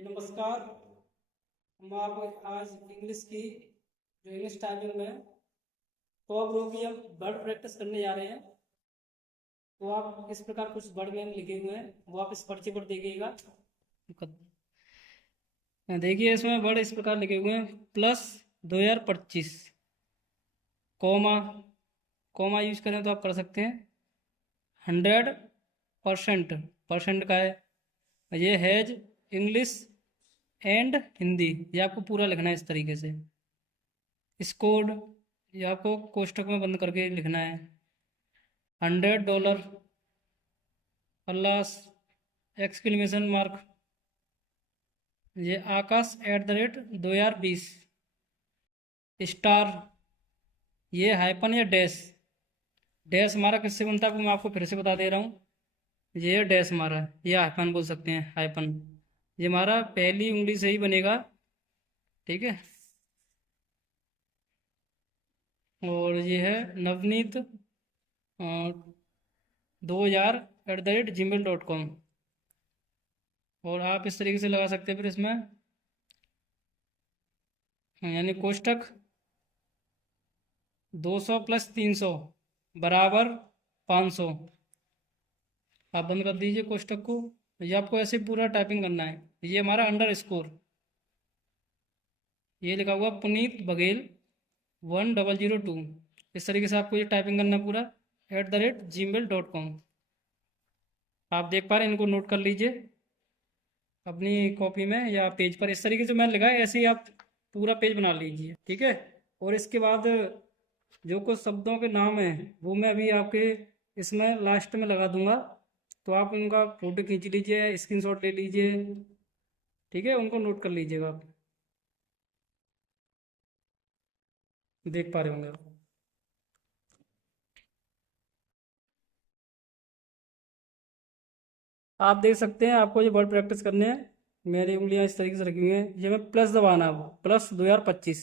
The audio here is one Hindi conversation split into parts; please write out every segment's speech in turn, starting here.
जी नमस्कार। हम आप आज इंग्लिश की जो इंग्लिश टाइपिंग में तो अब लोग हम वर्ड प्रैक्टिस करने जा रहे हैं। तो आप इस प्रकार कुछ वर्ड में लिखे हुए हैं, वो आप इस पर्चे पर देखिएगा। देखिए इसमें वर्ड इस प्रकार लिखे हुए हैं: प्लस 2025, कॉमा, कॉमा यूज करें तो आप कर सकते हैं 100%, परसेंट का है ये, हैज इंग्लिश एंड हिंदी, ये आपको पूरा लिखना है इस तरीके से। स्कोर्ड, ये आपको कोष्टक में बंद करके लिखना है। $100, अल्लास, एक्सक्लेमेशन मार्क, ये आकाश @2020, स्टार, ये हाइपन या डैश, डैश हमारा किससे बनता है वो मैं आपको फिर से बता दे रहा हूँ। ये डैश हमारा, ये हाइपन बोल सकते हैं, हाइपन, ये हमारा पहली उंगली से ही बनेगा, ठीक है। और ये है नवनीत 2000 @gmail.com, और आप इस तरीके से लगा सकते हैं फिर इसमें, यानी कोष्टक 200 + 300 बराबर 500, आप बंद कर दीजिए कोष्टक को। ये आपको ऐसे पूरा टाइपिंग करना है। ये हमारा अंडरस्कोर, ये लिखा हुआ पुनीत बघेल 1002, इस तरीके से आपको ये टाइपिंग करना है पूरा @gmail.com। आप देख पा रहे हैं, इनको नोट कर लीजिए अपनी कॉपी में या पेज पर। इस तरीके से मैंने लिखा है, ऐसे ही आप पूरा पेज बना लीजिए, ठीक है। और इसके बाद जो कुछ शब्दों के नाम हैं वो मैं अभी आपके इसमें लास्ट में लगा दूंगा, तो आप उनका फोटो खींच लीजिए, स्क्रीनशॉट ले लीजिए, ठीक है, उनको नोट कर लीजिएगा। आप देख पा रहे होंगे आप। आप देख सकते हैं, आपको ये वर्ड प्रैक्टिस करने हैं। मेरी उंगलियां इस तरीके से रखी हुई हैं, ये मैं प्लस दबाना है, प्लस 2025,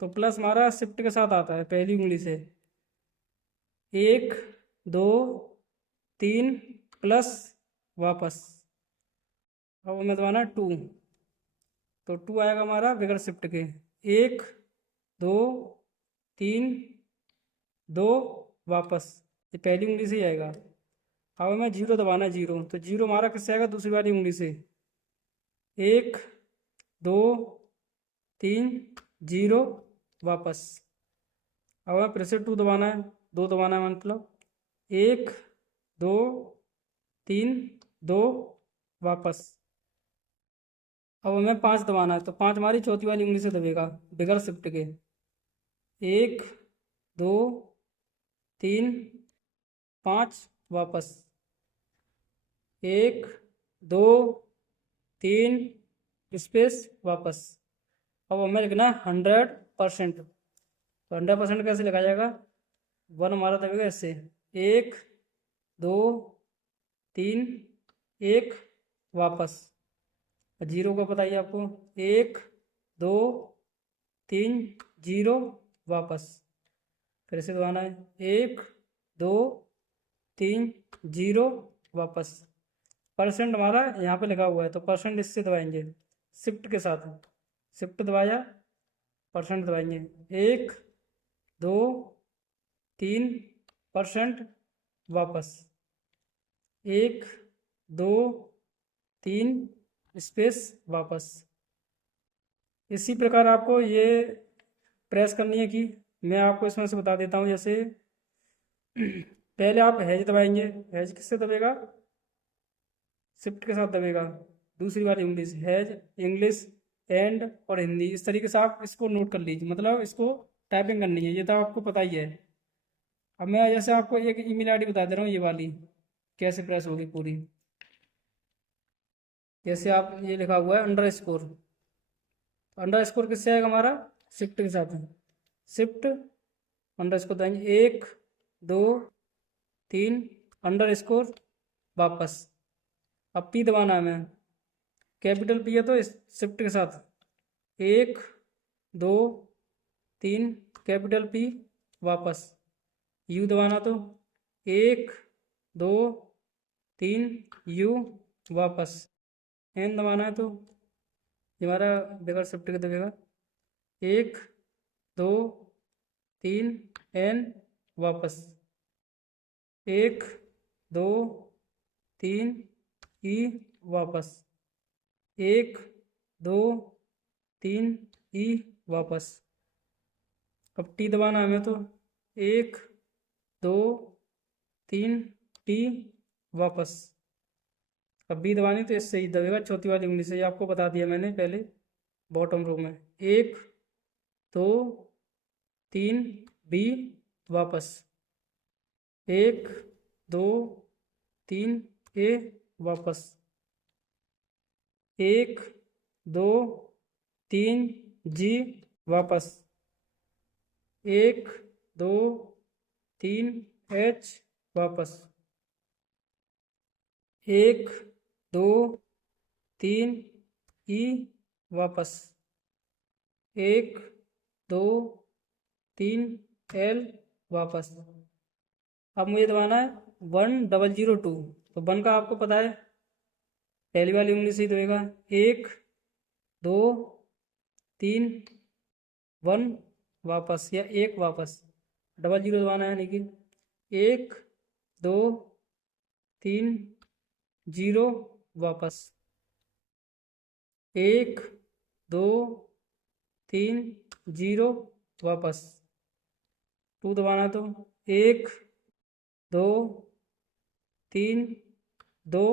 तो प्लस हमारा शिफ्ट के साथ आता है पहली उंगली से। 1 2 3 प्लस, वापस, अब हमें दबाना है 2, तो 2 आएगा हमारा बगैर शिफ्ट के। 1 2 3 2, वापस, ये पहली उंगली से ही आएगा। अब हमें 0 दबाना है, 0, तो 0 हमारा किससे आएगा, दूसरी वाली उंगली से। 1 2 3 0, वापस। अब हमें फिर से 2 दबाना है, 2 दबाना है मतलब, 1 2 3 2, वापस। अब हमें 5 दबाना है, तो 5 हमारी चौथी वाली उंगली से दबेगा बगैर शिफ्ट के। 1 2 3 5, वापस। 1 2 3 स्पेस, वापस। अब हमें लिखना है 100%, तो 100% कैसे लिखा जाएगा, 1 हमारा दबेगा इससे, 1 2 3 1, वापस। 0 का बताइए आपको, 1 2 3 0, वापस। फिर से दबाना है, 1 2 3 0, वापस। परसेंट हमारा यहाँ पे लिखा हुआ है, तो परसेंट इससे दबाएंगे शिफ्ट के साथ, शिफ्ट दबाया, परसेंट दबाएंगे, 1 2 3%, वापस। 1 2 3 स्पेस, वापस। इसी प्रकार आपको ये प्रेस करनी है कि, मैं आपको इसमें से बता देता हूँ। जैसे पहले आप हैज दबाएंगे, हैज किससे दबेगा, शिफ्ट के साथ दबेगा, दूसरी बार इंग्लिश, हैज इंग्लिश एंड और हिंदी, इस तरीके से आप इसको नोट कर लीजिए, मतलब इसको टाइपिंग करनी है, ये तो आपको पता ही है। अब मैं जैसे आपको एक ईमेल आईडी बता दे रहा हूँ, ये वाली कैसे प्रेस होगी पूरी। जैसे आप, ये लिखा हुआ है अंडरस्कोर, तो अंडरस्कोर किससे आएगा हमारा, शिफ्ट के साथ है, शिफ्ट अंडरस्कोर दबाएंगे, 1 2 3 अंडरस्कोर, वापस। अब पी दबाना है हमें, कैपिटल पी है तो शिफ्ट के साथ, 1 2 3 कैपिटल पी, वापस। यू दबाना, तो 1 2 3 यू, वापस। एन दबाना है तो ये हमारा बगैर शिफ्ट के दबेगा। 1 2 3 एन वापस। 1 2 3 ई वापस। 1 2 3 ई वापस। अब टी दबाना हमें तो 1 2 3 टी वापस। अब बी दबानी तो इससे ही दबेगा, चौथी वाली उंगली से, ये आपको बता दिया मैंने पहले बॉटम रो में। 1 2 3 बी वापस। 1 2 3 ए वापस। 1 2 3 जी वापस। 1 2 3 एच वापस। 1 2 3 ई वापस। 1 2 3 एल वापस। अब मुझे दबाना है 1002। तो 1 का आपको पता है, पहली वाली उंगली से ही दबेगा। 1 2 3 1 वापस, या 1 वापस। 00 दबाना है, यानी कि 1 2 3 0 वापस। 1 2 3 0 वापस। 2 दबाना तो 1 2 3 2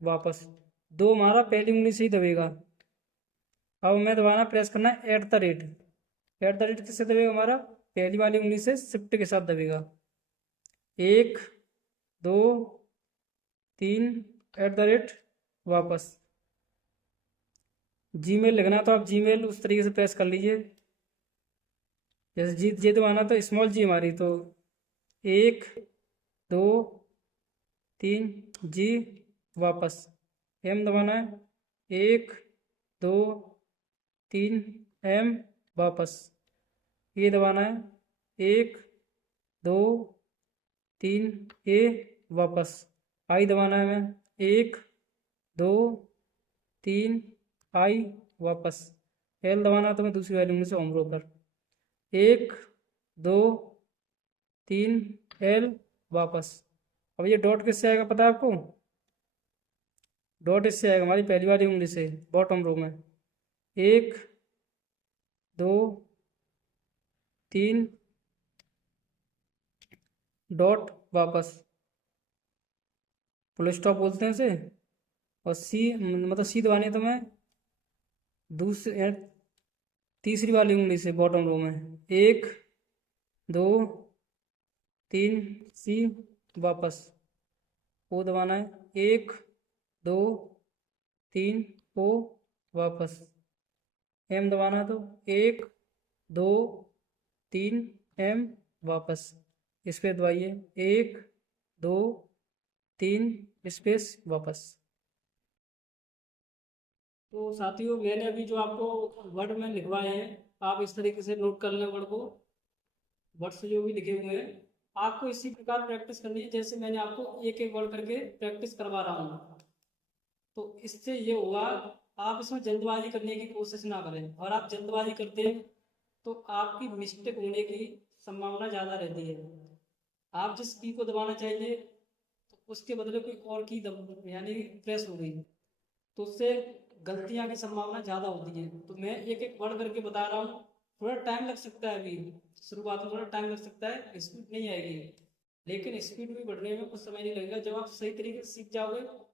वापस। 2 हमारा पहली उंगली से ही दबेगा। अब हमें दबाना, प्रेस करना है @ किससे दबेगा हमारा? पहली वाली उंगली से शिफ्ट के साथ दबेगा। 1 2 3 वापस। जीमेल लिखना तो आप जीमेल उस तरीके से प्रेस कर लीजिए, जैसे जी दबाना तो स्मॉल जी हमारी, तो 1 2 3 जी वापस। एम दबाना है 1 2 3 एम वापस। ये दबाना है 1 2 3 ए वापस। आई दबाना है हमें 1 2 3 आई वापस। एल दबाना तो मैं दूसरी वाली उंगली से होम रो पर। 1 2 3 एल वापस। अब ये डॉट किससे आएगा पता है आपको? डॉट इससे आएगा हमारी पहली वाली उंगली से, बॉटम रो में। 1 2 3 डॉट वापस, फुल स्टॉप बोलते हैं उसे। और सी, मतलब सी दबानी है तो मैं दूसरी तीसरी वाली उंगली से बॉटम रो में। 1 2 3 सी वापस। ओ दबाना है 1 2 3 ओ वापस। एम दबाना तो 1 2 3 एम वापस। इस पे दबाइए 1 2 3 स्पेस वापस। तो साथियों, मैंने अभी जो आपको वर्ड में लिखवाए हैं, आप इस तरीके से नोट कर लें वर्ड को। वर्ड्स जो भी लिखे हुए हैं आपको इसी प्रकार प्रैक्टिस करनी है, जैसे मैंने आपको एक एक वर्ड करके प्रैक्टिस करवा रहा हूँ। तो इससे ये होगा, आप इसमें जल्दबाजी करने की कोशिश ना करें। और आप जल्दबाजी करते हैं तो आपकी मिस्टेक होने की संभावना ज़्यादा रहती है। आप जिस की को दबाना चाहिए तो उसके बदले कोई और की दब यानी प्रेस हो गई, तो उससे गलतियां की संभावना ज़्यादा होती है। तो मैं एक एक वर्ड करके बता रहा हूँ। थोड़ा टाइम लग सकता है, अभी शुरुआत में थोड़ा टाइम लग सकता है, स्पीड नहीं आएगी, लेकिन स्पीड भी बढ़ने में कुछ समय नहीं लगेगा। जब आप सही तरीके से सीख जाओगे